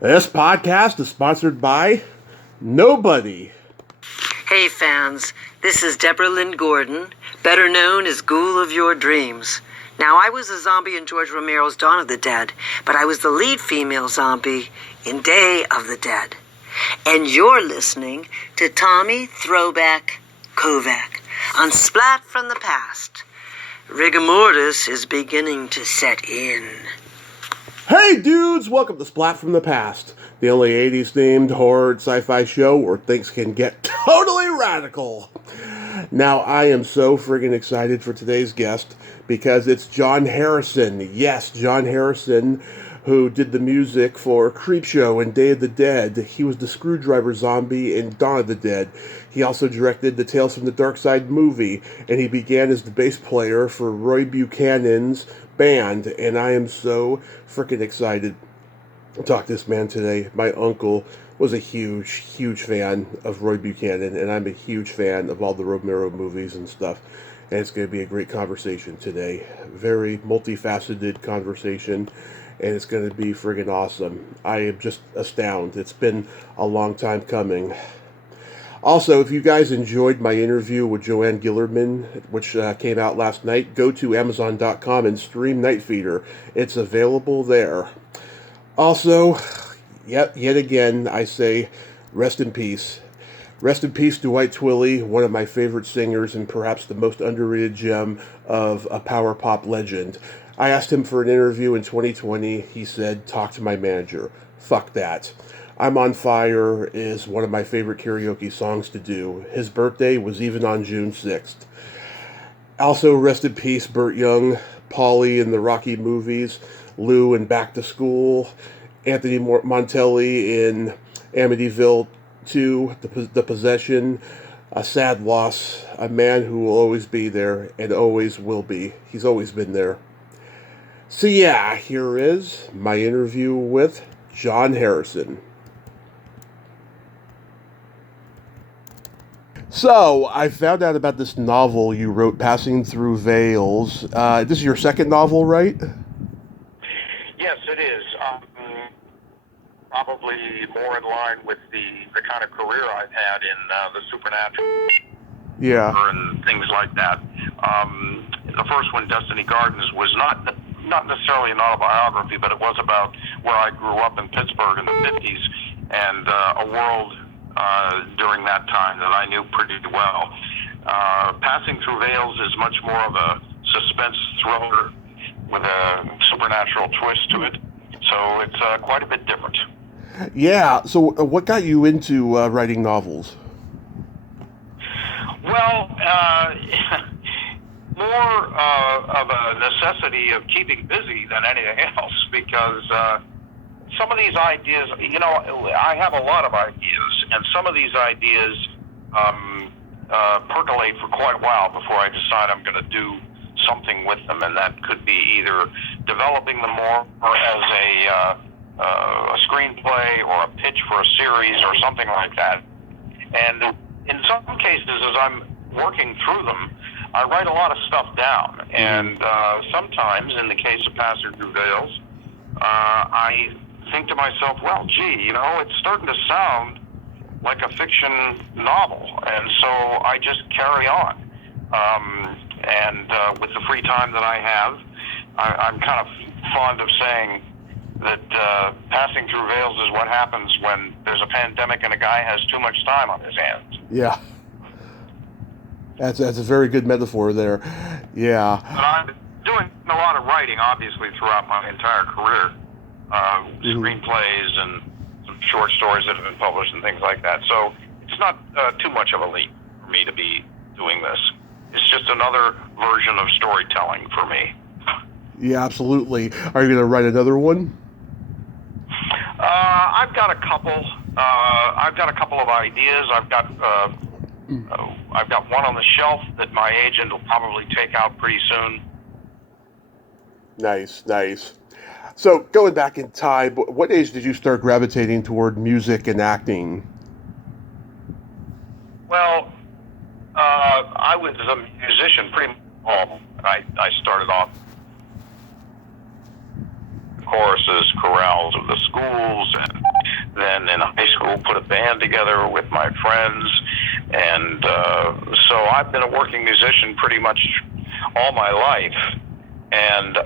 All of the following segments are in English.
This podcast is sponsored by nobody. Hey fans, this is Deborah Lynn Gordon, better known as Ghoul of Your Dreams. Now, I was a zombie in George Romero's Dawn of the Dead, but I was the lead female zombie in Day of the Dead. And you're listening to Tommy Throwback Kovac on Splat from the Past. Rigor mortis is beginning to set in. Hey dudes, welcome to Splat from the Past, the only 80s themed horror and sci-fi show where things can get totally radical. Now, I am so friggin' excited for today's guest because it's John Harrison. Yes, John Harrison, who did the music for Creepshow and Day of the Dead. He was the screwdriver zombie in Dawn of the Dead. He also directed the Tales from the Dark Side movie, and he began as the bass player for Roy Buchanan's band, and I am so freaking excited to talk to this man today. My uncle was a huge fan of Roy Buchanan, and I'm a huge fan of all the Romero movies and stuff, and it's going to be a great conversation today. Very multifaceted conversation, and it's going to be friggin' awesome. I am just astounded. It's been a long time coming. Also, if you guys enjoyed my interview with Joanne Gillerman, which came out last night, go to Amazon.com and stream Night Feeder. It's available there. Also, yet again, I say, rest in peace. Rest in peace, Dwight Twilley, one of my favorite singers and perhaps the most underrated gem of a power pop legend. I asked him for an interview in 2020. He said, talk to my manager. Fuck that. I'm on Fire is one of my favorite karaoke songs to do. His birthday was even on June 6th. Also, rest in peace, Burt Young, Paulie in the Rocky movies, Lou in Back to School, Anthony Montelli in Amityville 2, The Possession. A sad loss, a man who will always be there and always will be. He's always been there. So yeah, here is my interview with John Harrison. So, I found out about this novel you wrote, Passing Through Veils. This is your second novel, right? Yes, it is. Probably more in line with the kind of career I've had in the supernatural and things like that. The first one, Destiny Gardens, was not necessarily an autobiography, but it was about where I grew up in Pittsburgh in the 50s and a world during that time that I knew pretty well. Passing Through Veils is much more of a suspense thriller with a supernatural twist to it, so it's quite a bit different. Yeah, so what got you into writing novels? Well, more of a necessity of keeping busy than anything else, because some of these ideas, I have a lot of ideas, and some of these ideas percolate for quite a while before I decide I'm going to do something with them, and that could be either developing them more as a screenplay or a pitch for a series or something like that. And in some cases, as I'm working through them, I write a lot of stuff down, and sometimes, in the case of Passing Through Veils, I think to myself, well, gee, it's starting to sound like a fiction novel, and so I just carry on. And with the free time that I have, I'm kind of fond of saying that Passing Through Veils is what happens when there's a pandemic and a guy has too much time on his hands. Yeah. That's a very good metaphor there. Yeah. But I'm doing a lot of writing, obviously, throughout my entire career. Screenplays and some short stories that have been published and things like that. So it's not too much of a leap for me to be doing this. It's just another version of storytelling for me. Yeah, absolutely. Are you going to write another one? I've got a couple. I've got a couple of ideas. I've got one on the shelf that my agent will probably take out pretty soon. Nice. So, going back in time, what age did you start gravitating toward music and acting? Well, I was a musician pretty much. I started off choruses, chorales of the schools, and and in high school put a band together with my friends. And so I've been a working musician pretty much all my life. And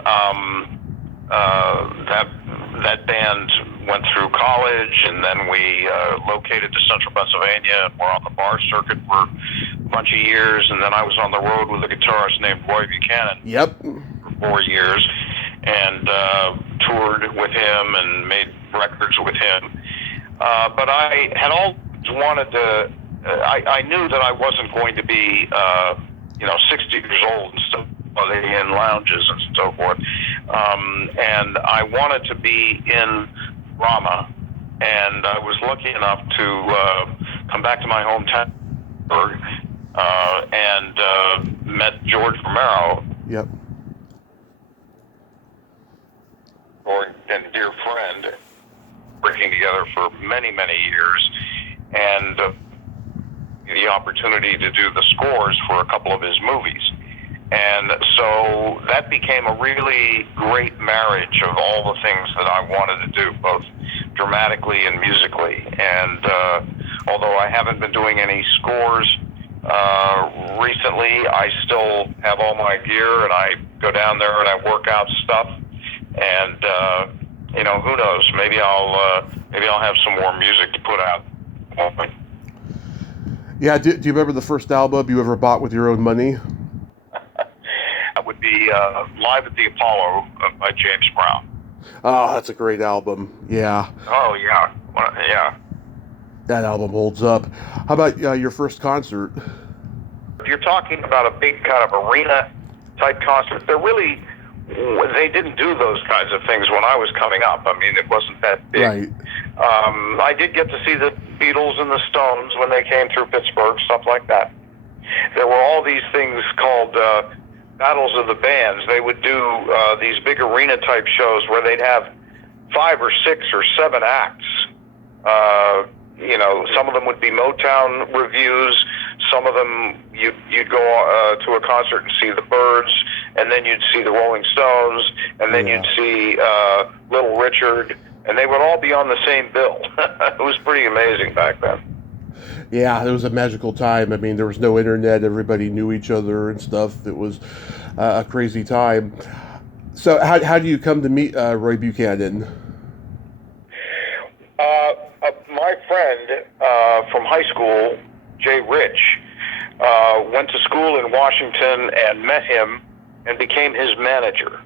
that band went through college, and then we located to central Pennsylvania, and we're on the bar circuit for a bunch of years. And then I was on the road with a guitarist named Roy Buchanan. Yep. For 4 years, and toured with him and made records with him. But I had always wanted to. I knew that I wasn't going to be, 60 years old and still in lounges and so forth. And I wanted to be in drama, and I was lucky enough to come back to my hometown and met George Romero. Yep. And dear friend, working together for many, many years, and the opportunity to do the scores for a couple of his movies. And so that became a really great marriage of all the things that I wanted to do, both dramatically and musically. And although I haven't been doing any scores recently, I still have all my gear, and I go down there and I work out stuff. And who knows? Maybe I'll have some more music to put out. Yeah. Do you remember the first album you ever bought with your own money? That would be Live at the Apollo by James Brown. Oh, that's a great album. Yeah. Oh yeah, yeah. That album holds up. How about your first concert? If you're talking about a big kind of arena type concert, they didn't do those kinds of things when I was coming up. I mean, it wasn't that big. Right. I did get to see the Beatles and the Stones when they came through Pittsburgh, stuff like that. There were all these things called battles of the bands. They would do these big arena type shows where they'd have 5 or 6 or 7 acts. Some of them would be Motown reviews. Some of them you'd go to a concert and see the Byrds, and then you'd see the Rolling Stones, and then you'd see Little Richard, and they would all be on the same bill. It was pretty amazing back then. Yeah, it was a magical time. I mean, there was no internet. Everybody knew each other and stuff. It was a crazy time. So how do you come to meet Roy Buchanan? My friend from high school, Jay Rich, went to school in Washington and met him and became his manager.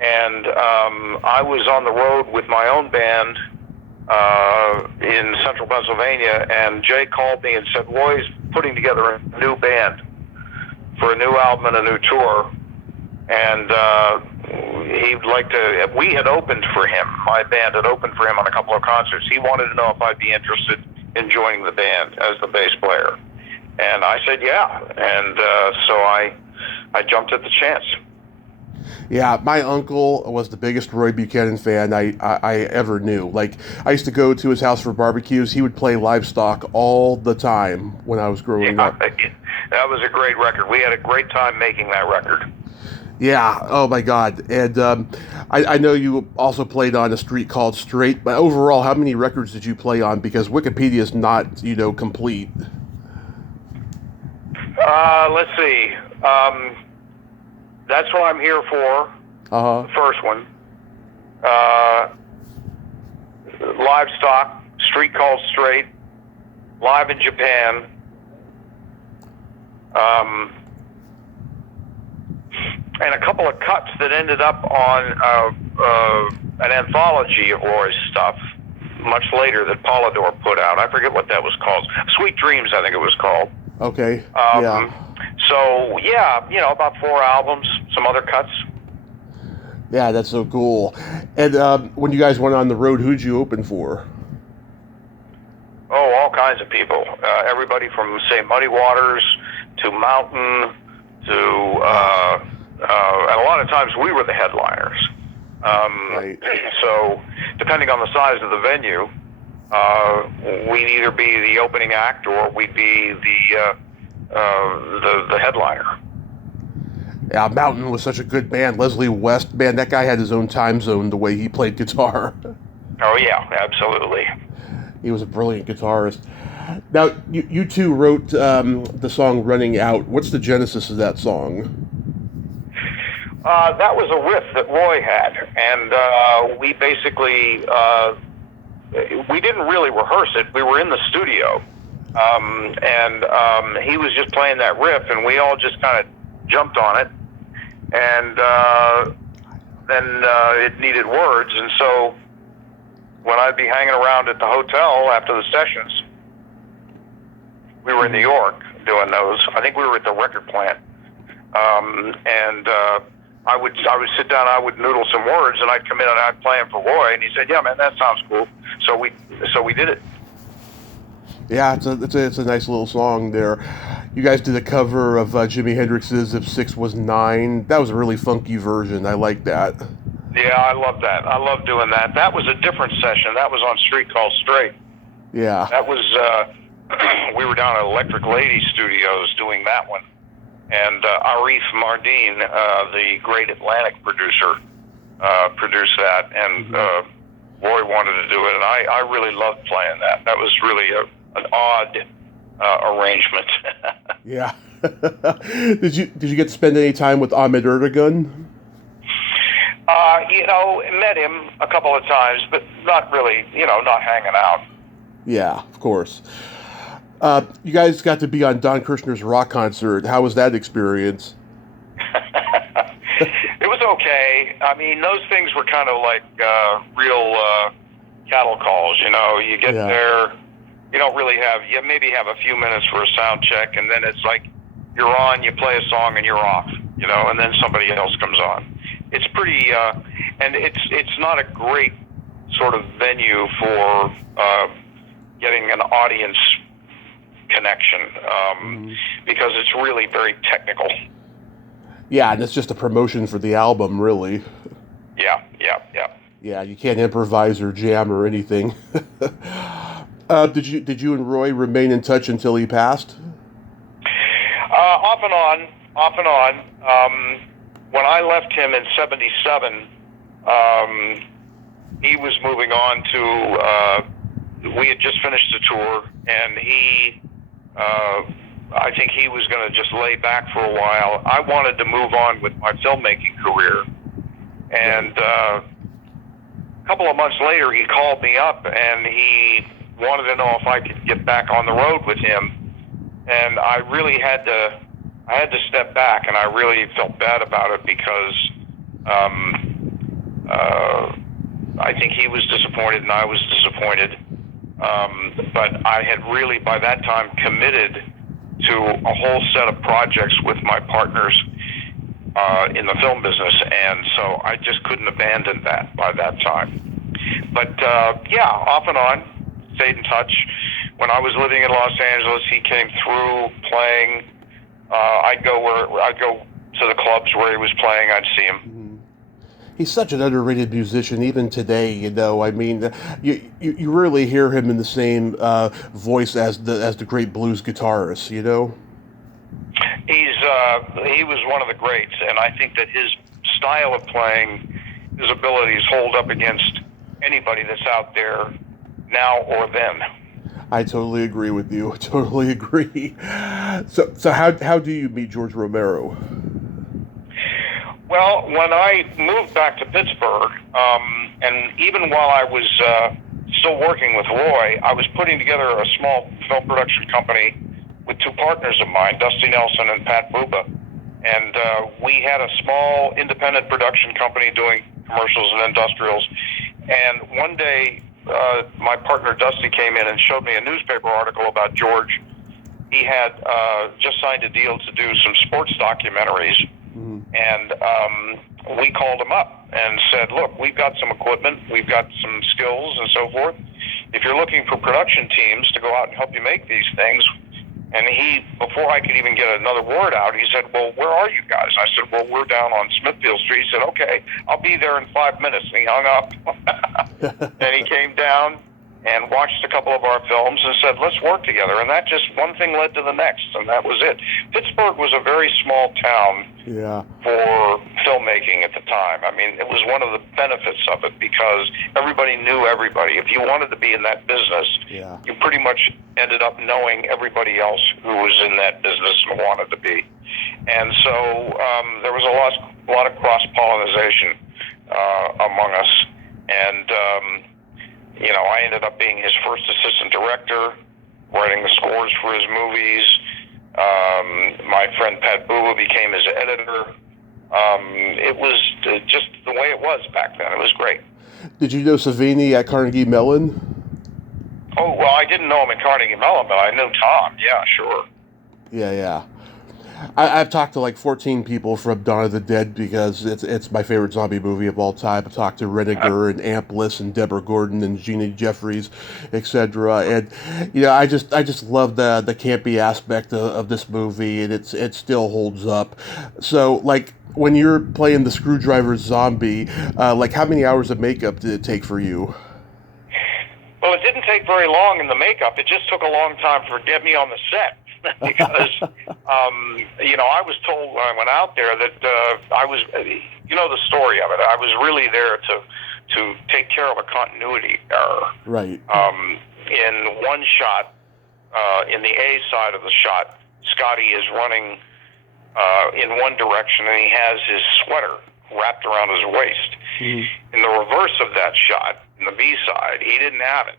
And I was on the road with my own band in central Pennsylvania, and Jay called me and said, Roy's putting together a new band for a new album and a new tour, and he'd like to. We had opened for him. My band had opened for him on a couple of concerts. He wanted to know if I'd be interested in joining the band as the bass player, and I said yeah, and so I jumped at the chance. Yeah, my uncle was the biggest Roy Buchanan fan I ever knew. Like, I used to go to his house for barbecues. He would play Livestock all the time when I was growing up. That was a great record. We had a great time making that record. Yeah, oh my God. And I know you also played on A Street Called Straight, but overall, how many records did you play on? Because Wikipedia is not, complete. Let's see. That's What I'm Here For, the first one. Livestock, Street Called Straight, Live in Japan. And a couple of cuts that ended up on an anthology of Roy's stuff much later that Polydor put out. I forget what that was called. Sweet Dreams, I think it was called. Okay, yeah. So, yeah, about 4 albums, some other cuts. Yeah, that's so cool. And when you guys went on the road, who'd you open for? Oh, all kinds of people. Everybody from, say, Muddy Waters to Mountain to... and a lot of times we were the headliners. Right. So, depending on the size of the venue, we'd either be the opening act or we'd be the headliner. Yeah, Mountain was such a good band. Leslie West, man, that guy had his own time zone the way he played guitar. Oh yeah, absolutely. He was a brilliant guitarist. Now, you two wrote the song "Running Out." What's the genesis of that song? That was a riff that Roy had, and we basically we didn't really rehearse it. We were in the studio, and he was just playing that riff, and we all just kind of jumped on it, and then it needed words, and so when I'd be hanging around at the hotel after the sessions, we were in New York doing those. I think we were at the record plant, and I would sit down, I would noodle some words, and I'd come in and I'd play them for Roy, and he said, "Yeah, man, that sounds cool." So we did it. Yeah, it's a nice little song there. You guys did a cover of Jimi Hendrix's "If Six Was Nine." That was a really funky version. I like that. Yeah, I love that. I love doing that. That was a different session. That was on Street Called Straight. Yeah. That was we were down at Electric Lady Studios doing that one. And Arif Mardin, the great Atlantic producer, produced that, and Roy wanted to do it, and I really loved playing that. That was really an odd arrangement. Yeah. Did you get to spend any time with Ahmet Ertegun? Met him a couple of times, but not really, not hanging out. Yeah, of course. You guys got to be on Don Kirshner's rock concert. How was that experience? It was okay. I mean, those things were kind of like real cattle calls. You get there, you don't really you maybe have a few minutes for a sound check, and then it's like you're on, you play a song, and you're off. And then somebody else comes on. It's pretty, and it's not a great sort of venue for getting an audience connection because it's really very technical. Yeah, and it's just a promotion for the album, really. Yeah. Yeah, you can't improvise or jam or anything. Did you and Roy remain in touch until he passed? Off and on. When I left him in '77, he was moving on to. We had just finished the tour, and I think he was going to just lay back for a while. I wanted to move on with my filmmaking career, and a couple of months later, he called me up, and he wanted to know if I could get back on the road with him, and I really had to step back, and I really felt bad about it because I think he was disappointed and I was disappointed. But I had really, by that time, committed to a whole set of projects with my partners in the film business, and so I just couldn't abandon that by that time. But off and on, stayed in touch. When I was living in Los Angeles, he came through playing. I'd go to the clubs where he was playing. I'd see him. Mm-hmm. He's such an underrated musician, even today. I mean, you rarely hear him in the same voice as the great blues guitarist. He was one of the greats, and I think that his style of playing, his abilities hold up against anybody that's out there now or then. I totally agree with you. Totally agree. So how do you meet George Romero? Well, when I moved back to Pittsburgh, and even while I was still working with Roy, I was putting together a small film production company with two partners of mine, Dusty Nelson and Pat Buba. And we had a small independent production company doing commercials and industrials. And one day, my partner Dusty came in and showed me a newspaper article about George. He had just signed a deal to do some sports documentaries. Mm-hmm. And we called him up and said, look, we've got some equipment, we've got some skills and so forth. If you're looking for production teams to go out and help you make these things. And he, before I could even get another word out, he said, well, where are you guys? I said, well, we're down on Smithfield Street. He said, okay, I'll be there in 5 minutes. And he hung up. And he came down, and watched a couple of our films and said, let's work together. And that just, one thing led to the next, and that was it. Pittsburgh was a very small town for filmmaking at the time. I mean, it was one of the benefits of it because everybody knew everybody. If you wanted to be in that business, you pretty much ended up knowing everybody else who was in that business and wanted to be. And so there was a lot of cross-pollination among us. And I ended up being his first assistant director, writing the scores for his movies. My friend Pat Booba became his editor. It was just the way it was back then. It was great. Did you know Savini at Carnegie Mellon? Oh, well, I didn't know him at Carnegie Mellon, but I knew Tom. Yeah, sure. Yeah. I've talked to like 14 people from Dawn of the Dead because it's my favorite zombie movie of all time. I talked to Reniger and Amplis and Deborah Gordon and Gina Jeffries, etc. And I just love the campy aspect of this movie, and it still holds up. So like when you're playing the Screwdriver zombie, like how many hours of makeup did it take for you? Well, it didn't take very long in the makeup. It just took a long time for get me on the set. Because, I was told when I went out there that I was, the story of it. I was really there to take care of a continuity error. Right. In one shot, in the A side of the shot, Scotty is running in one direction and he has his sweater wrapped around his waist. Mm-hmm. In the reverse of that shot, in the B side, he didn't have it.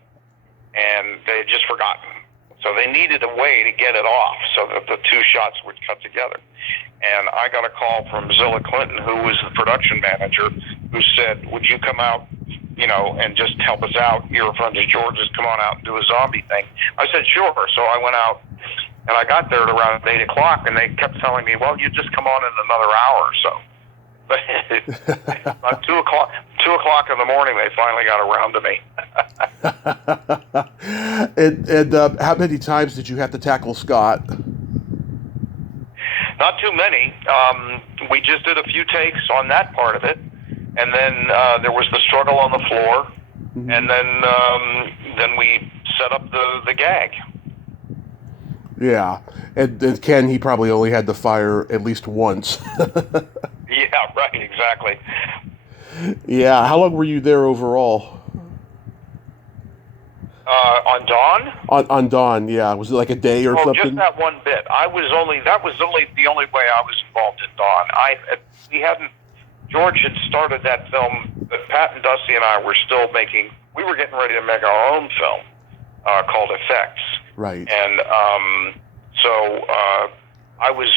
And they had just forgotten. So they needed a way to get it off so that the two shots would cut together. And I got a call from Zilla Clinton, who was the production manager, who said, would you come out, and just help us out? Your friends of George's, come on out and do a zombie thing. I said, sure. So I went out, and I got there at around 8 o'clock, and they kept telling me, well, you just come on in another hour or so. But about 2 o'clock in the morning, they finally got around to me. And how many times did you have to tackle Scott? Not too many. We just did a few takes on that part of it, and then there was the struggle on the floor, mm-hmm. and then we set up the gag. Yeah, and Ken, he probably only had to fire at least once. Yeah, right, exactly. Yeah, how long were you there overall? On Dawn? On Dawn, yeah. Was it like a day or something? Just that one bit. That was the only way I was involved in Dawn. George had started that film, but Pat and Dusty and I were still we were getting ready to make our own film called Effects. Right. And so I was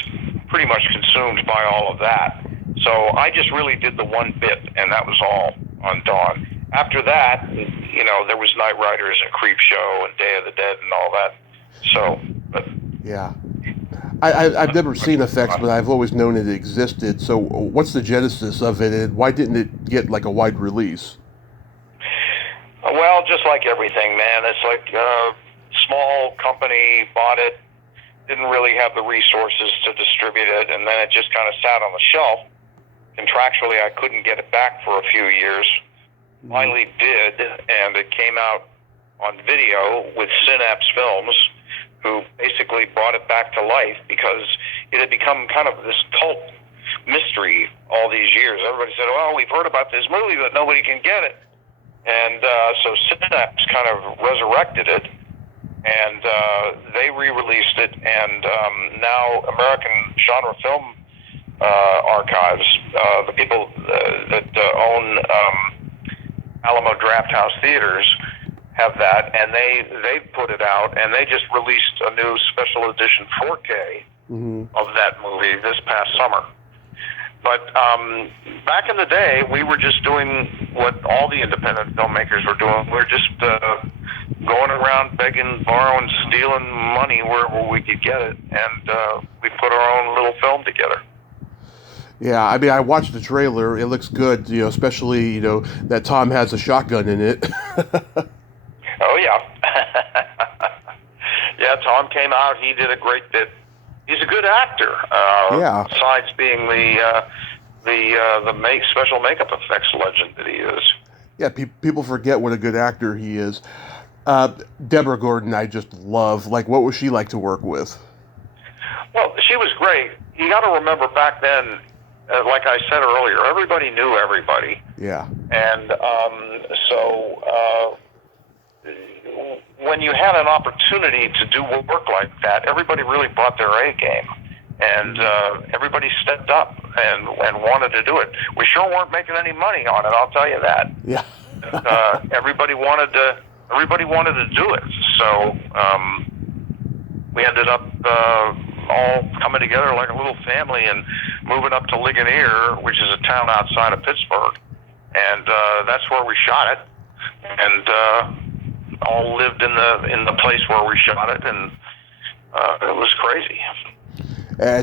pretty much consumed by all of that. So I just really did the one bit, and that was all on Dawn. After that, there was Night Riders and Creep Show and Day of the Dead and all that. So, but yeah, I've never seen Effects, but I've always known it existed. So, what's the genesis of it, and why didn't it get like a wide release? Well, just like everything, man, it's like a small company bought it, didn't really have the resources to distribute it, and then it just kind of sat on the shelf. Contractually, I couldn't get it back for a few years. Finally did, and it came out on video with Synapse Films, who basically brought it back to life because it had become kind of this cult mystery all these years. Everybody said, well, we've heard about this movie, but nobody can get it. And so Synapse kind of resurrected it, and they re-released it, and now American Genre Film Archives, the people that own Alamo Drafthouse Theaters, have that, and they put it out, and they just released a new special edition 4K of that movie this past summer. But back in the day, we were just doing what all the independent filmmakers were doing. We were just going around begging, borrowing, stealing money wherever we could get it, and we put our own little film together. Yeah, I mean, I watched the trailer. It looks good, especially, that Tom has a shotgun in it. Oh, yeah. Yeah, Tom came out. He did a great bit. He's a good actor. Yeah. Besides being the special makeup effects legend that he is. Yeah, people forget what a good actor he is. Deborah Gordon, I just love. Like, what was she like to work with? Well, she was great. You got to remember back then, like I said earlier, everybody knew everybody. Yeah. And when you had an opportunity to do work like that, everybody really brought their A game. And everybody stepped up and wanted to do it. We sure weren't making any money on it, I'll tell you that. Yeah. Everybody wanted to do it. So we ended up all coming together like a little family and moving up to Ligonier, which is a town outside of Pittsburgh. And that's where we shot it. And all lived in the place where we shot it, and it was crazy.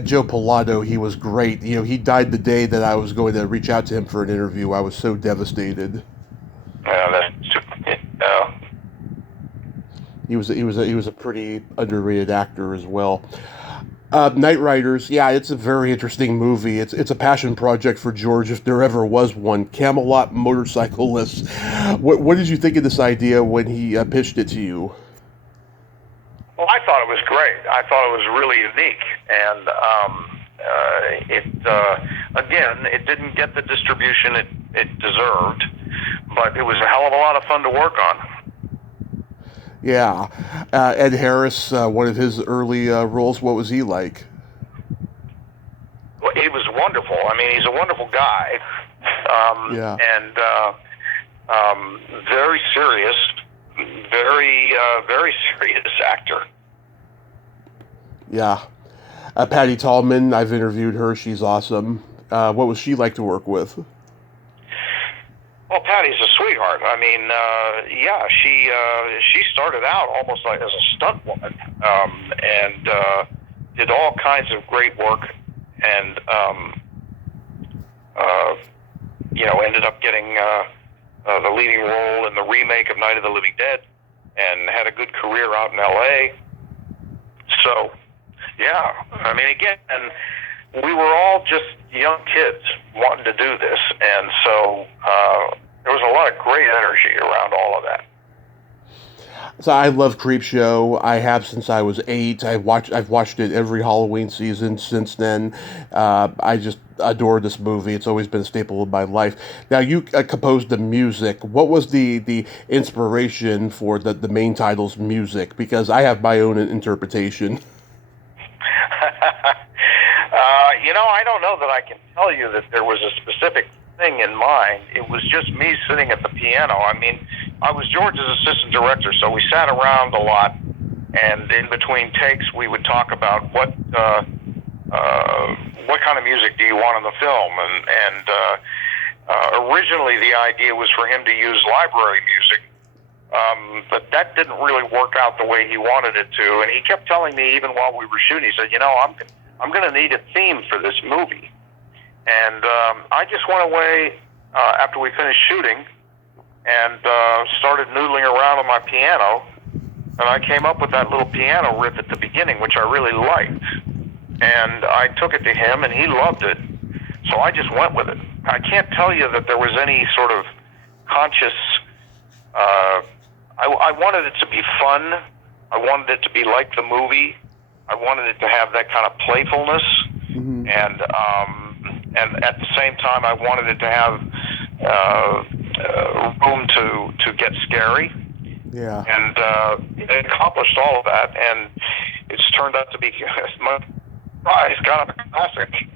Joe Pilato, he was great. You know, he died the day that I was going to reach out to him for an interview. I was so devastated. Yeah, He was a pretty underrated actor as well. Night Riders, yeah, it's a very interesting movie. It's a passion project for George, if there ever was one. Camelot motorcyclists. What did you think of this idea when he pitched it to you? Well, I thought it was great. I thought it was really unique, and again, it didn't get the distribution it deserved, but it was a hell of a lot of fun to work on. Yeah. Ed Harris, one of his early roles, what was he like? Well, he was wonderful. I mean, he's a wonderful guy, Yeah. and very serious, very serious actor. Yeah. Patty Tallman, I've interviewed her. She's awesome. What was she like to work with? Well, Patty's a sweetheart. I mean, yeah, she started out almost like as a stunt woman, and did all kinds of great work, and ended up getting the leading role in the remake of Night of the Living Dead, and had a good career out in L.A. So, yeah, I mean, again, we were all just young kids wanting to do this, and so there was a lot of great energy around all of that. So I love Creepshow. I have since I was 8. I've watched it every Halloween season since then. I just adore this movie. It's always been a staple of my life. Now, you composed the music. What was the inspiration for the main title's music? Because I have my own interpretation. I don't know that I can tell you that there was a specific thing in mind. It was just me sitting at the piano. I mean, I was George's assistant director, so we sat around a lot, and in between takes, we would talk about what kind of music do you want in the film, and originally the idea was for him to use library music, but that didn't really work out the way he wanted it to, and he kept telling me even while we were shooting, he said, I'm going to need a theme for this movie. And I just went away after we finished shooting and started noodling around on my piano, and I came up with that little piano riff at the beginning, which I really liked. And I took it to him, and he loved it. So I just went with it. I can't tell you that there was any sort of conscious... I wanted it to be fun. I wanted it to be like the movie. I wanted it to have that kind of playfulness, Mm-hmm. and at the same time, I wanted it to have room to get scary. Yeah. And it accomplished all of that, and it's turned out to be, my surprise, kind of a classic.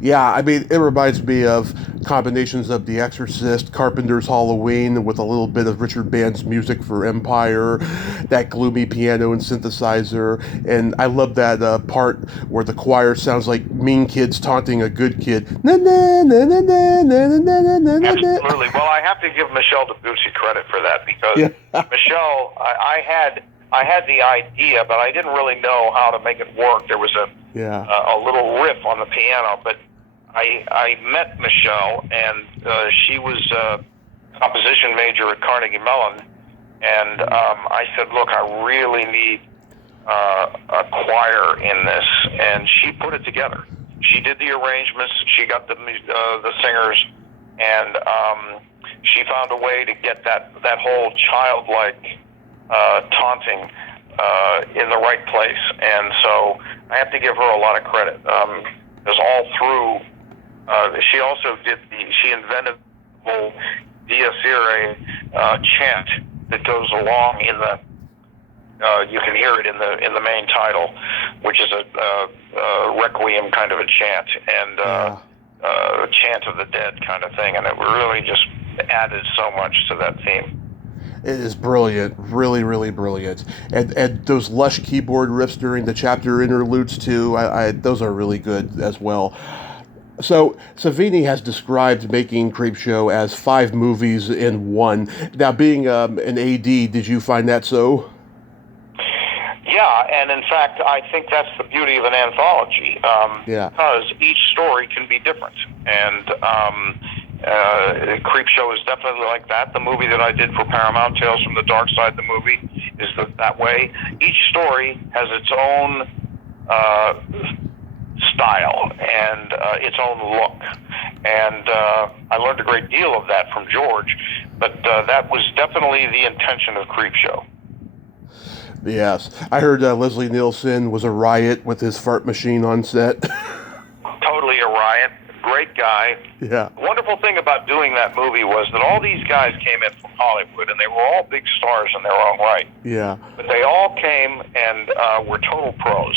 Yeah, I mean, it reminds me of combinations of The Exorcist, Carpenter's Halloween, with a little bit of Richard Band's music for Empire, that gloomy piano and synthesizer, and I love that part where the choir sounds like mean kids taunting a good kid. Absolutely. Well, I have to give Michelle Debussy credit for that, because Michelle, I had the idea, but I didn't really know how to make it work. There was a little riff on the piano, but I met Michelle, and she was a composition major at Carnegie Mellon, and I said, look, I really need a choir in this, and she put it together. She did the arrangements, she got the singers, and she found a way to get that whole childlike taunting in the right place, and so I have to give her a lot of credit. Because all through, she also she invented the whole Dies Irae chant that goes along in the. You can hear it in the main title, which is a requiem kind of a chant, and chant of the dead kind of thing, and it really just added so much to that theme. It is brilliant, really, really brilliant, and those lush keyboard riffs during the chapter interludes too. Those are really good as well. So Savini has described making Creepshow as 5 movies in one. Now, being an AD, did you find that so? Yeah, and in fact, I think that's the beauty of an anthology, because each story can be different, and Creepshow is definitely like that. The movie that I did for Paramount, Tales from the Dark Side, the movie, is that way. Each story has its own style and its own look, and I learned a great deal of that from George, but that was definitely the intention of Creepshow. Yes, I heard Leslie Nielsen was a riot with his fart machine on set. Totally a riot. Great guy. Yeah. The wonderful thing about doing that movie was that all these guys came in from Hollywood, and they were all big stars in their own right. Yeah. But they all came and were total pros.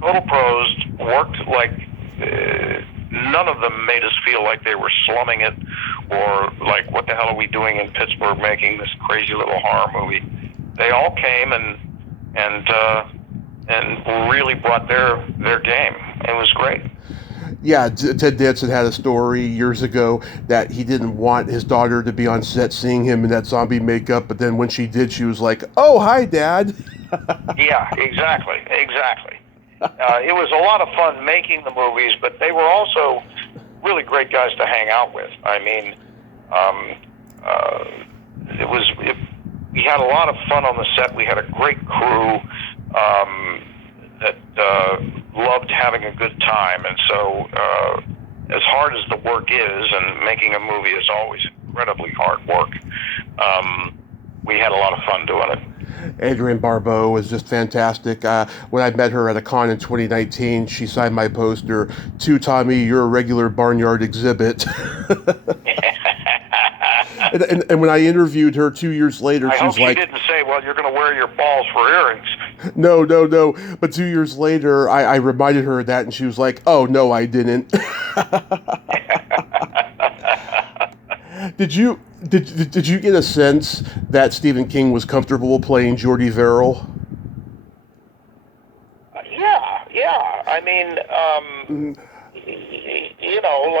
Total pros, worked like none of them made us feel like they were slumming it or like, what the hell are we doing in Pittsburgh making this crazy little horror movie? They all came and really brought their game. It was great. Yeah, Ted Danson had a story years ago that he didn't want his daughter to be on set seeing him in that zombie makeup, but then when she did, she was like, "Oh, hi, Dad." Yeah, exactly. It was a lot of fun making the movies, but they were also really great guys to hang out with. I mean, we had a lot of fun on the set. We had a great crew that loved having a good time, and so as hard as the work is, and making a movie is always incredibly hard work, we had a lot of fun doing it. Adrienne Barbeau was just fantastic. When I met her at a con in 2019, she signed my poster, "To Tommy, you're a regular barnyard exhibit." And when I interviewed her 2 years later, she was like... I hope she didn't say, well, you're going to wear your balls for earrings. No. But 2 years later, I reminded her of that, and she was like, "Oh, no, I didn't." Did you get a sense that Stephen King was comfortable playing Jordy Verrill? Yeah. I mean,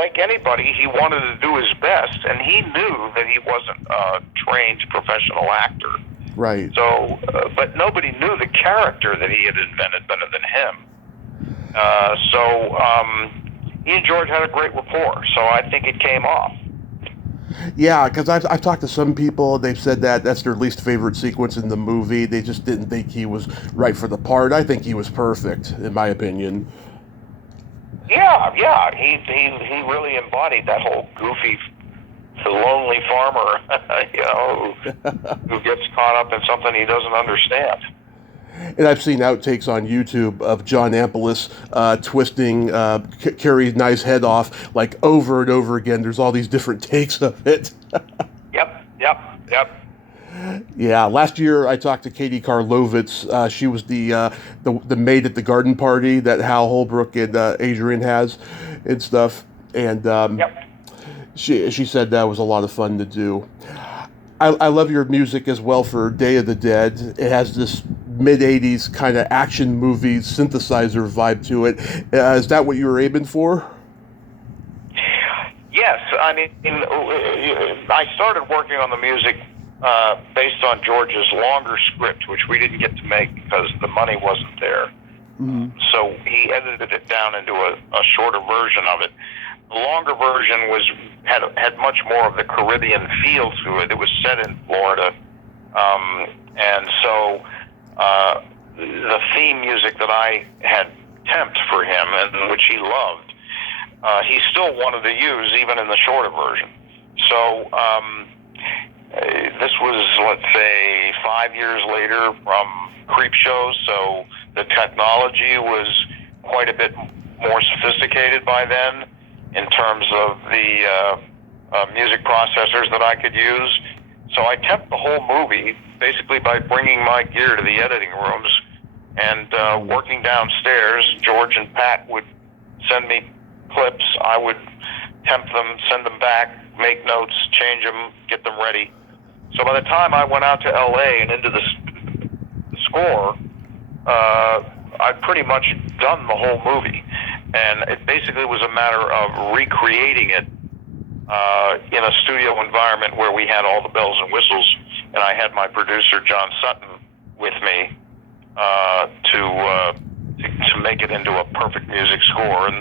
like anybody, he wanted to do his best, and he knew that he wasn't a trained professional actor. Right. So, but nobody knew the character that he had invented better than him. He and George had a great rapport, so I think it came off. Yeah, because I've talked to some people, they've said that that's their least favorite sequence in the movie. They just didn't think he was right for the part. I think he was perfect, in my opinion. Yeah, he really embodied that whole goofy, lonely farmer, who gets caught up in something he doesn't understand. And I've seen outtakes on YouTube of John Amplis twisting Carrie Nye's head off, like, over and over again. There's all these different takes of it. Yep. Yeah, last year I talked to Katie Karlovitz. She was the maid at the garden party that Hal Holbrook and Adrian has and stuff. And she said that was a lot of fun to do. I love your music as well for Day of the Dead. It has this mid-'80s kind of action movie synthesizer vibe to it. Is that what you were aiming for? Yes. I mean, I started working on the music based on George's longer script, which we didn't get to make because the money wasn't there. Mm-hmm. So he edited it down into a shorter version of it. The longer version had much more of the Caribbean feel to it. It was set in Florida, and so the theme music that I had temped for him, and which he loved, he still wanted to use even in the shorter version. So This was, let's say, 5 years later from Creepshow, so the technology was quite a bit more sophisticated by then in terms of the music processors that I could use. So I temped the whole movie basically by bringing my gear to the editing rooms and working downstairs. George and Pat would send me clips. I would temp them, send them back, make notes, change them, get them ready. So by the time I went out to LA and into the score, I'd pretty much done the whole movie. And it basically was a matter of recreating it in a studio environment where we had all the bells and whistles, and I had my producer John Sutton with me to make it into a perfect music score, and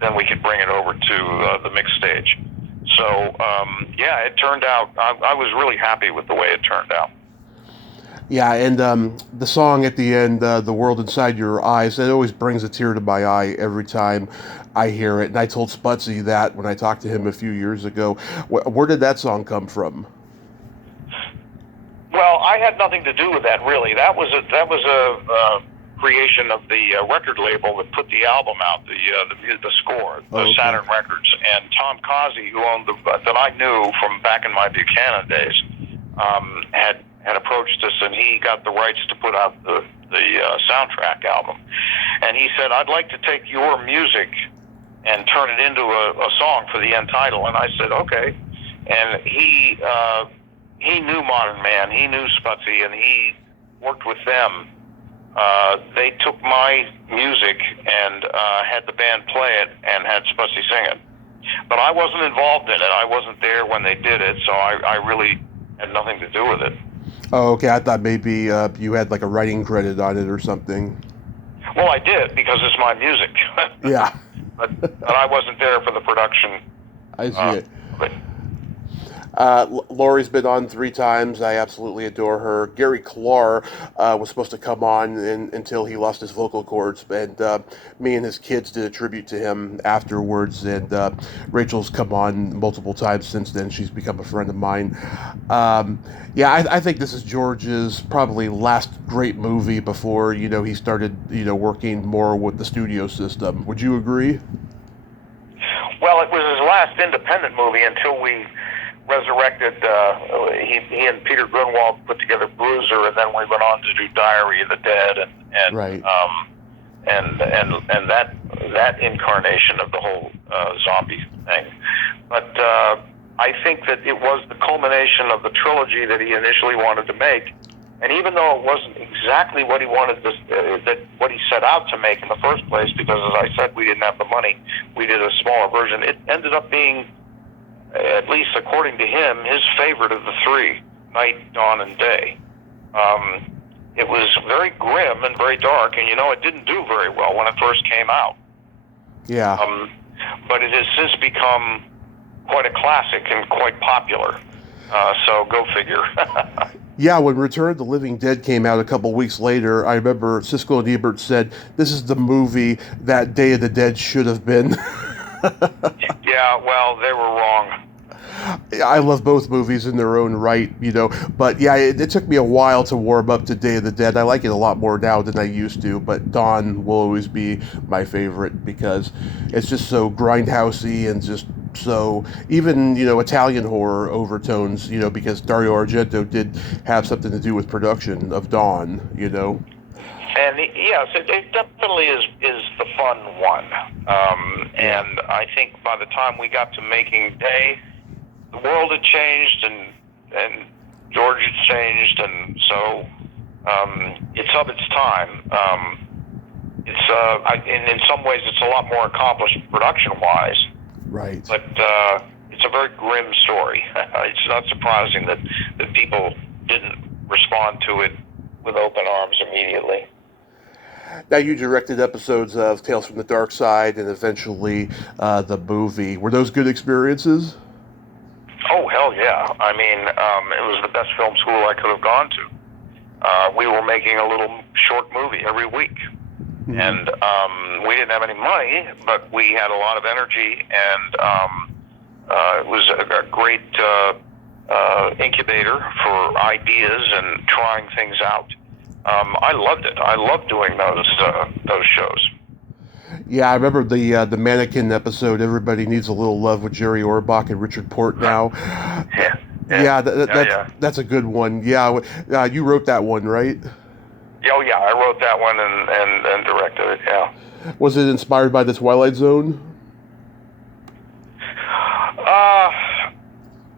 then we could bring it over to the mix stage. So yeah, it turned out. I was really happy with the way it turned out. Yeah, and the song at the end, "The World Inside Your Eyes," it always brings a tear to my eye every time I hear it. And I told Sputsy that when I talked to him a few years ago. Where did that song come from? Well, I had nothing to do with that, really. That was a creation of the record label that put the album out, the score, the Saturn Records, and Tom Causey, who owned that I knew from back in my Buchanan days, had approached us, and he got the rights to put out the soundtrack album. And he said, "I'd like to take your music and turn it into a song for the end title." And I said, "Okay." And he knew Modern Man, he knew Sputsy, and he worked with them. They took my music and had the band play it and had Sputsy sing it. But I wasn't involved in it. I wasn't there when they did it, so I really had nothing to do with it. Oh, okay. I thought maybe you had like a writing credit on it or something. Well, I did, because it's my music. Yeah. but I wasn't there for the production. I see it. But Lori's been on 3 times. I absolutely adore her. Gary Clark was supposed to come on until he lost his vocal cords, and me and his kids did a tribute to him afterwards, and Rachel's come on multiple times since then. She's become a friend of mine. Yeah, I think this is George's probably last great movie before, he started, working more with the studio system. Would you agree? Well, it was his last independent movie until we resurrected. He and Peter Grunwald put together Bruiser, and then we went on to do Diary of the Dead, and right. And that incarnation of the whole zombie thing. But I think that it was the culmination of the trilogy that he initially wanted to make. And even though it wasn't exactly what he wanted what he set out to make in the first place, because as I said, we didn't have the money, we did a smaller version. It ended up being, at least according to him, his favorite of the 3, Night, Dawn, and Day. It was very grim and very dark, and it didn't do very well when it first came out. Yeah. But it has since become quite a classic and quite popular. So go figure. Yeah, when Return of the Living Dead came out a couple weeks later, I remember Siskel and Ebert said, "This is the movie that Day of the Dead should have been." Yeah, well, they were wrong. I love both movies in their own right, but yeah, it took me a while to warm up to Day of the Dead. I like it a lot more now than I used to, but Dawn will always be my favorite because it's just so grindhousey and just so, even, Italian horror overtones, because Dario Argento did have something to do with production of Dawn, And yes, it definitely is the fun one. And I think by the time we got to making Day, the world had changed and George had changed, and so it's of its time. In some ways, it's a lot more accomplished production-wise. Right. But it's a very grim story. It's not surprising that people didn't respond to it with open arms immediately. Now, you directed episodes of Tales from the Dark Side and eventually the movie. Were those good experiences? Oh, hell yeah. I mean, it was the best film school I could have gone to. We were making a little short movie every week. Mm-hmm. And we didn't have any money, but we had a lot of energy, and it was a great incubator for ideas and trying things out. I loved it. I loved doing those shows. Yeah, I remember the mannequin episode. Everybody Needs a Little Love with Jerry Orbach and Richard Portnow. Yeah. Yeah, Yeah. that's a good one. Yeah, you wrote that one, right? Oh yeah, I wrote that one and directed it. Yeah. Was it inspired by the Twilight Zone?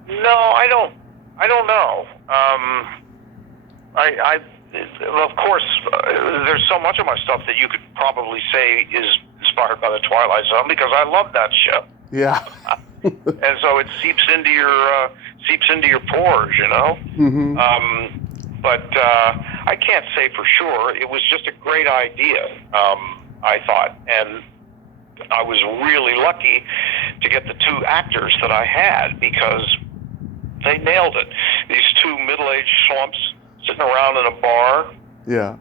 No, I don't know. Of course, there's so much of my stuff that you could probably say is inspired by the Twilight Zone because I love that show. Yeah. And so it seeps into your pores, you know. Mm-hmm. But I can't say for sure. It was just a great idea, I thought, and I was really lucky to get the two actors that I had because they nailed it. These two middle-aged schlumps sitting around in a bar, Yeah.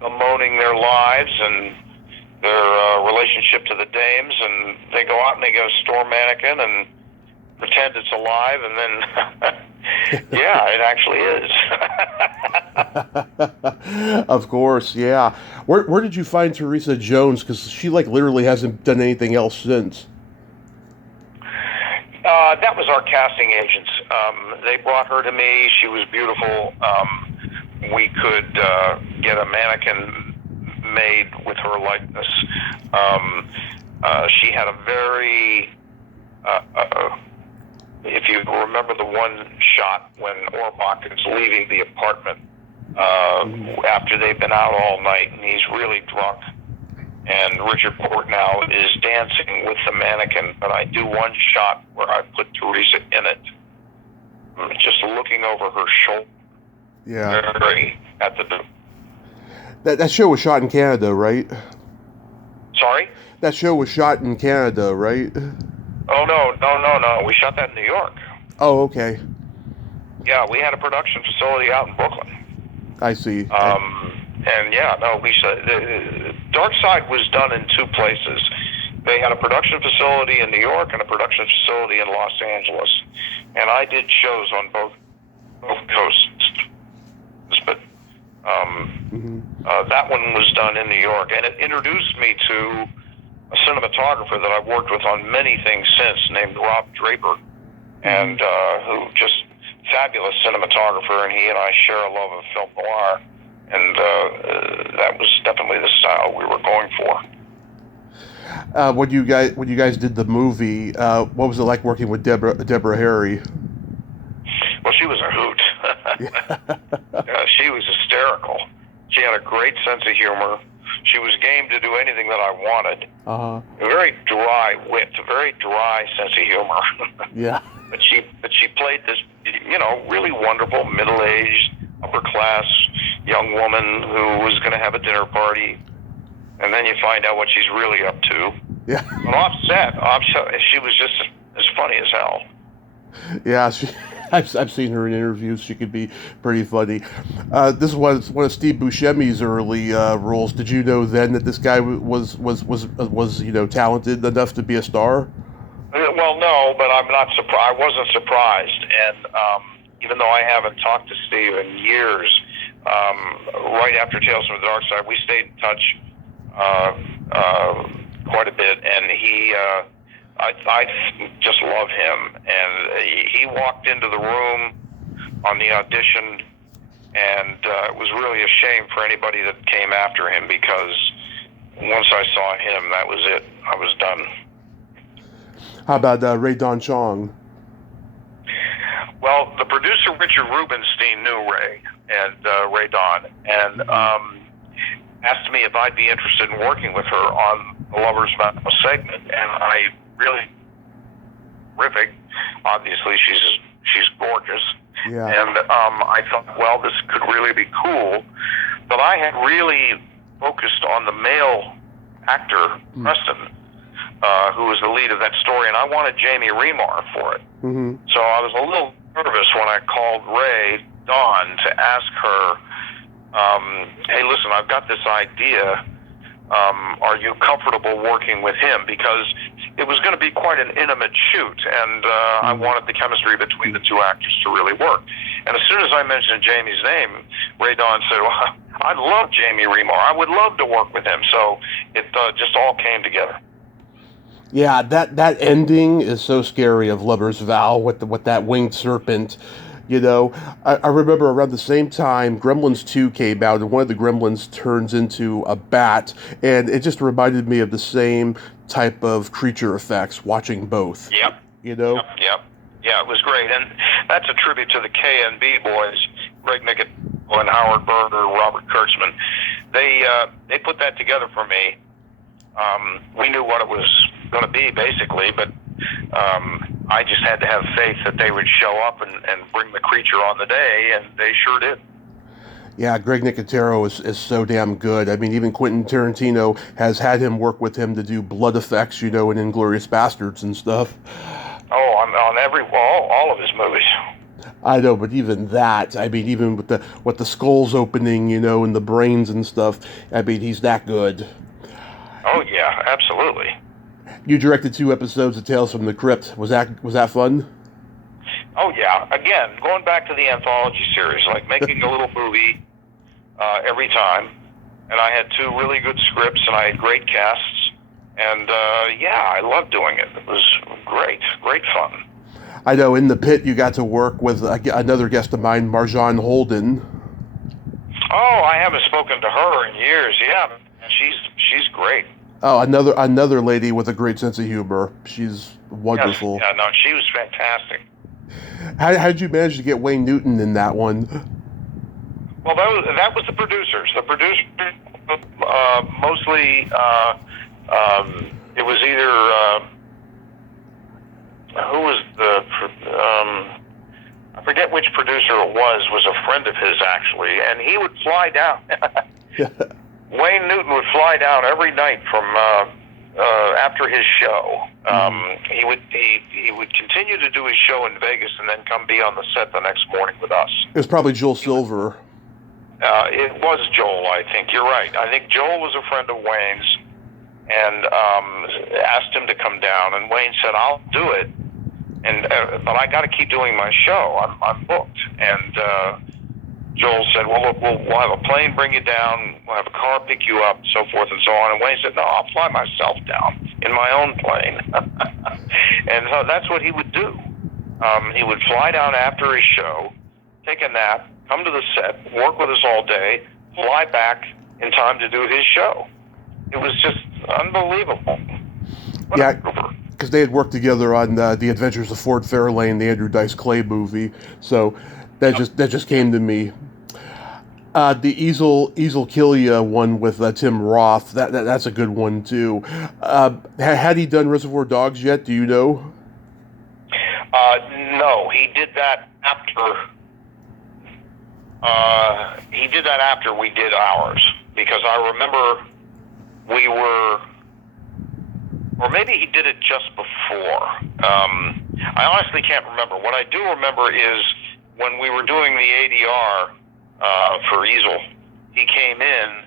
bemoaning their lives and their relationship to the dames, and they go out and they go store mannequin and pretend it's alive, and then yeah, it actually is. Of course, yeah. Where did you find Teresa Jones? Because she literally hasn't done anything else since. That was our casting agents. They brought her to me. She was beautiful. We could get a mannequin made with her likeness. She had a very, if you remember the one shot when Orbach is leaving the apartment after they've been out all night and he's really drunk, and Richard Portnow is dancing with the mannequin, but I do one shot where I put Teresa in it, just looking over her shoulder. Yeah. Very at the. That show was shot in Canada, right? Sorry? That show was shot in Canada, right? Oh, no. We shot that in New York. Oh, okay. Yeah, we had a production facility out in Brooklyn. I see. And yeah, no, we shot. Dark Side was done in two places. They had a production facility in New York and a production facility in Los Angeles. And I did shows on both coasts. But that one was done in New York, and it introduced me to a cinematographer that I've worked with on many things since, named Rob Draper, and who just fabulous cinematographer, and he and I share a love of film noir, and that was definitely the style we were going for. When you guys did the movie, what was it like working with Deborah Harry? Well, she was a hoot. She was hysterical. She had a great sense of humor. She was game to do anything that I wanted. A very dry wit, a very dry sense of humor. Yeah. But she played this, really wonderful middle-aged, upper-class young woman who was going to have a dinner party, and then you find out what she's really up to. Yeah. But offset, she was just as funny as hell. Yeah, I've seen her in interviews. She could be pretty funny. This was one of Steve Buscemi's early roles. Did you know then that this guy was talented enough to be a star? Well, no, but I'm not surprised. I wasn't surprised, and even though I haven't talked to Steve in years, right after Tales from the Dark Side, we stayed in touch quite a bit, and I just love him, and he walked into the room on the audition, and it was really a shame for anybody that came after him, because once I saw him, that was it. I was done. How about Ray Don Chong? Well, the producer Richard Rubenstein knew Ray and Ray Don, and asked me if I'd be interested in working with her on the Lover's Vow segment, and I really terrific. Obviously, she's gorgeous, Yeah. and I thought, well, this could really be cool. But I had really focused on the male actor Preston, who was the lead of that story, and I wanted Jamie Remar for it. Mm-hmm. So I was a little nervous when I called Ray Dawn to ask her, hey, listen, I've got this idea. Are you comfortable working with him? Because it was going to be quite an intimate shoot, and I wanted the chemistry between the two actors to really work. And as soon as I mentioned Jamie's name, Ray Don said, well, I love Jamie Remar. I would love to work with him. So it just all came together. Yeah, that ending is so scary of Lover's Vow with that winged serpent. You know, I remember around the same time Gremlins 2 came out, and one of the gremlins turns into a bat, and it just reminded me of the same type of creature effects watching both. Yep. You know? Yep. Yeah, it was great. And that's a tribute to the KNB boys, Greg Nickett and Howard Berger, Robert Kurtzman. They put that together for me. We knew what it was going to be, basically, but I just had to have faith that they would show up and bring the creature on the day, and they sure did. Yeah, Greg Nicotero is so damn good. I mean, even Quentin Tarantino has had him work with him to do blood effects, you know, in Inglourious Bastards and stuff. Oh, on all of his movies. I know, but even that, I mean, even with the skulls opening, you know, and the brains and stuff, I mean, he's that good. Oh yeah, absolutely. You directed 2 episodes of Tales from the Crypt. Was that fun? Oh yeah. Again, going back to the anthology series, like making a little movie every time, and I had 2 really good scripts, and I had great casts, and yeah, I loved doing it. It was great fun. I know in The Pit you got to work with another guest of mine, Marjan Holden. Oh, I haven't spoken to her in years. Yeah, she's great. Oh, another lady with a great sense of humor. She's wonderful. Yes. Yeah, no, she was fantastic. How did you manage to get Wayne Newton in that one? Well, that was the producers. The producers mostly it was either who was the I forget which producer it was a friend of his actually, and he would fly down. Wayne Newton would fly down every night from after his show. He would continue to do his show in Vegas and then come be on the set the next morning with us. It was probably Joel Silver. It was Joel, I think. You're right. I think Joel was a friend of Wayne's and asked him to come down, and Wayne said, "I'll do it, but I got to keep doing my show. I'm booked." And Joel said, "Well, look, we'll have a plane bring you down. We'll have a car pick you up, so forth and so on." And Wayne said, "No, I'll fly myself down in my own plane." And so that's what he would do. He would fly down after his show, take a nap, come to the set, work with us all day, fly back in time to do his show. It was just unbelievable. Yeah, because they had worked together on The Adventures of Ford Fairlane, the Andrew Dice Clay movie. So that just came to me. The Easel Kill Ya one with Tim Roth, that's a good one too. Had he done Reservoir Dogs yet? Do you know? No, he did that after. He did that after we did ours, because I remember we were, or maybe he did it just before. I honestly can't remember. What I do remember is when we were doing the ADR for Easel, he came in,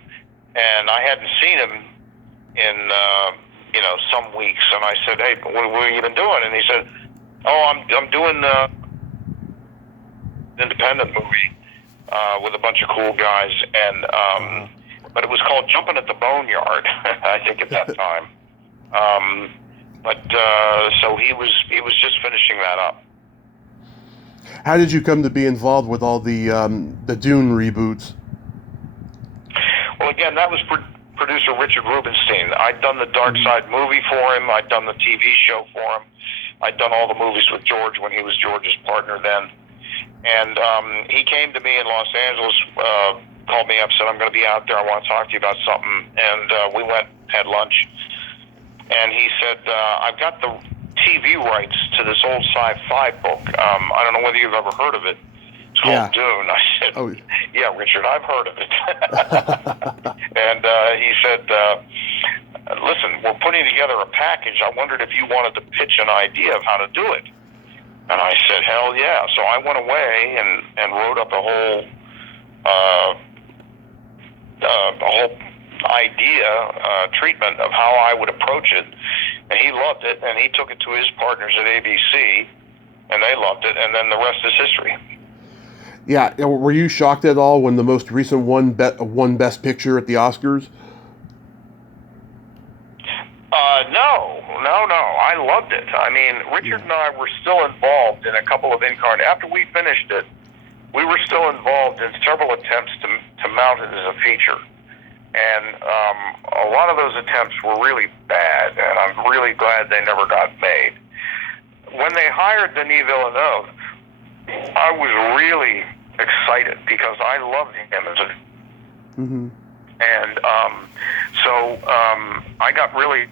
and I hadn't seen him in some weeks, and I said, "Hey, what have you been doing?" And he said, "Oh, I'm doing the independent movie with a bunch of cool guys, and but it was called Jumping at the Boneyard, I think at that time." So he was just finishing that up. How did you come to be involved with all the Dune reboots? Well, again, that was producer Richard Rubenstein. I'd done the Dark Side movie for him. I'd done the TV show for him. I'd done all the movies with George when he was George's partner then. And he came to me in Los Angeles, called me up, said, "I'm going to be out there. I want to talk to you about something." And we went, had lunch. And he said, "I've got the TV rights to this old sci-fi book. I don't know whether you've ever heard of it. It's called Dune." I said, "Oh, yeah, Richard, I've heard of it." And he said, "Listen, we're putting together a package. I wondered if you wanted to pitch an idea of how to do it." And I said, "Hell yeah." So I went away and wrote up a whole idea, treatment of how I would approach it. and he loved it, and he took it to his partners at ABC, and they loved it, and then the rest is history. Yeah, were you shocked at all when the most recent won Best Picture at the Oscars? No. I loved it. I mean, Richard and I were still involved in a couple of incarnations. After we finished it, we were still involved in several attempts to mount it as a feature. And a lot of those attempts were really bad, and I'm really glad they never got made. When they hired Denis Villeneuve, I was really excited because I loved him as a... Mm-hmm. And so I got really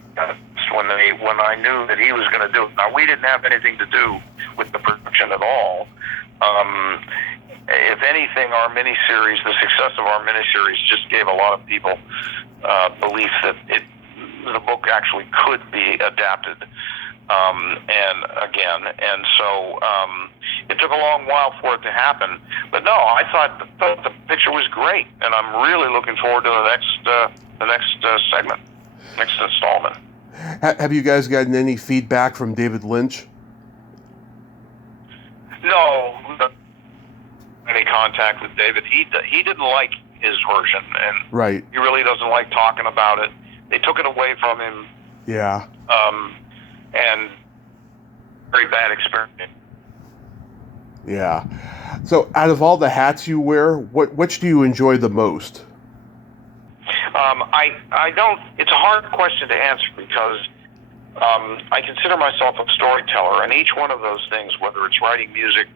when I knew that he was going to do it. Now, we didn't have anything to do with the production at all. If anything, our miniseries, the success of our miniseries, just gave a lot of people belief that the book actually could be adapted. And so it took a long while for it to happen. But no, I thought the picture was great, and I'm really looking forward to the next segment, next installment. Have you guys gotten any feedback from David Lynch? No, any contact with David. He didn't like his version, and right. He really doesn't like talking about it. They took it away from him. Yeah. And very bad experience. Yeah. So, out of all the hats you wear, which do you enjoy the most? I don't. It's a hard question to answer because I consider myself a storyteller, and each one of those things, whether it's writing music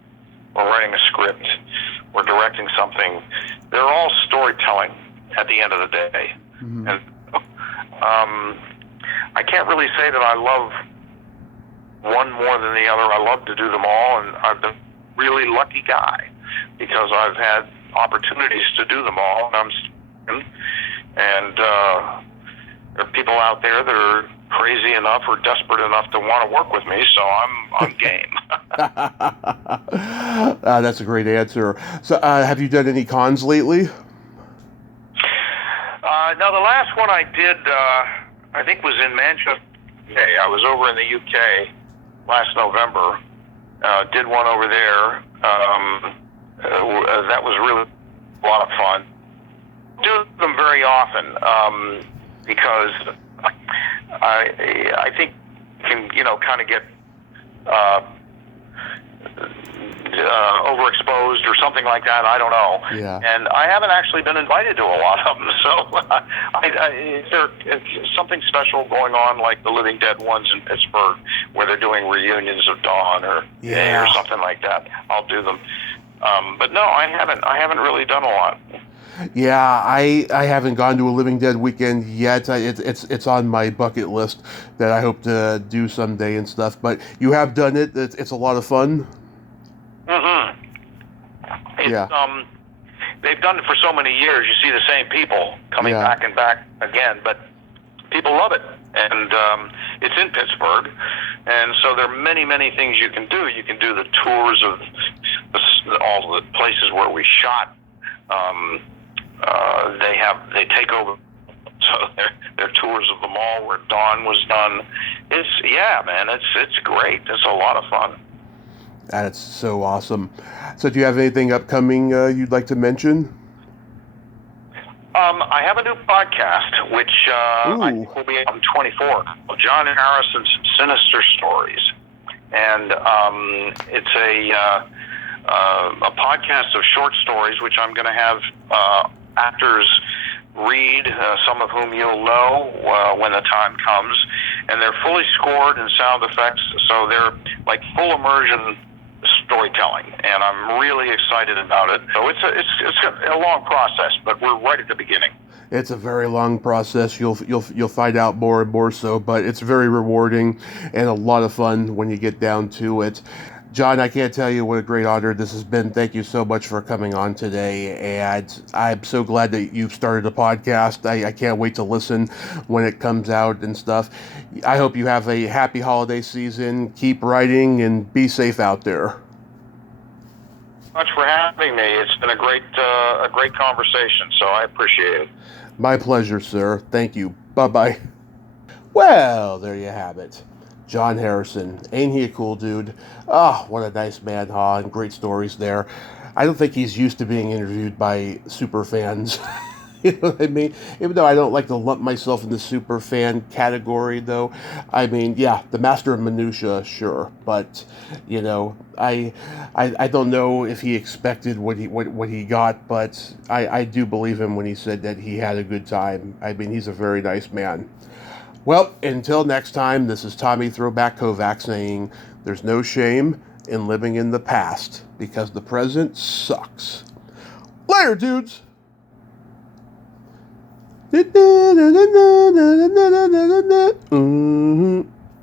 or writing a script or directing something, they're all storytelling at the end of the day. Mm-hmm. And I can't really say that I love one more than the other. I love to do them all, and I've been a really lucky guy because I've had opportunities to do them all, and there are people out there that are crazy enough or desperate enough to want to work with me, so I'm game. That's a great answer. So, have you done any cons lately? No, the last one I did, I think, was in Manchester. I was over in the UK last November. Did one over there. That was really a lot of fun. Do them very often because I think you can kind of get overexposed or something like that. I don't know. Yeah. And I haven't actually been invited to a lot of them. So is there something special going on like the Living Dead ones in Pittsburgh where they're doing reunions of Dawn or something like that? I'll do them. But no, I haven't really done a lot. Yeah, I haven't gone to a Living Dead weekend yet. It's on my bucket list that I hope to do someday and stuff. But you have done it. It's a lot of fun. Mm-hmm. They've done it for so many years. You see the same people coming back and back again, but people love it. And it's in Pittsburgh, and so there are many, many things you can do. You can do the tours of all the places where we shot. They take over, so their tours of the mall where Dawn was done. It's great. It's a lot of fun. That's so awesome. So do you have anything upcoming you'd like to mention? I have a new podcast, which I think will be on 24, John Harrison's Sinister Stories. And it's a podcast of short stories, which I'm going to have actors read, some of whom you'll know when the time comes. And they're fully scored and sound effects, so they're like full immersion storytelling, and I'm really excited about it. So it's a long process, but we're right at the beginning. It's a very long process. You'll find out more and more so, but it's very rewarding and a lot of fun when you get down to it. John, I can't tell you what a great honor this has been. Thank you so much for coming on today, and I'm so glad that you've started a podcast. I can't wait to listen when it comes out and stuff. I hope you have a happy holiday season. Keep writing and be safe out there. Much for having me. It's been a great conversation, so I appreciate it. My pleasure, sir. Thank you. Bye-bye. Well, there you have it. John Harrison. Ain't he a cool dude? Oh, what a nice man, huh? And great stories there. I don't think he's used to being interviewed by super fans. You know what I mean? Even though I don't like to lump myself in the super fan category, though. I mean, yeah, the master of minutia, sure, but you know, I don't know if he expected what he got, but I do believe him when he said that he had a good time. I mean, he's a very nice man. Well, until next time, this is Tommy Throwback Kovac saying, "There's no shame in living in the past because the present sucks." Later, dudes. Mm-hmm.